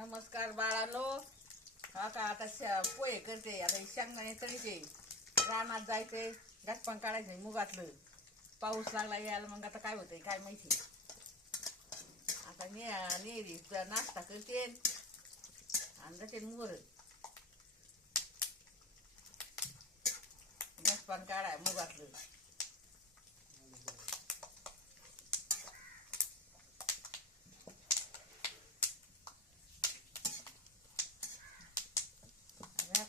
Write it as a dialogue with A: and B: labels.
A: नमस्कार बाळा काका आता आता पोहे करते आता शेंगदाणे चढते रानात जायचे गटपण काढायचं मुगातलं पाऊस लागला यायला मग आता काय होतय काय माहिती आता ने नेहरी नाश्ता करते आणि जाते मोर गटपण काढाय मुगातलं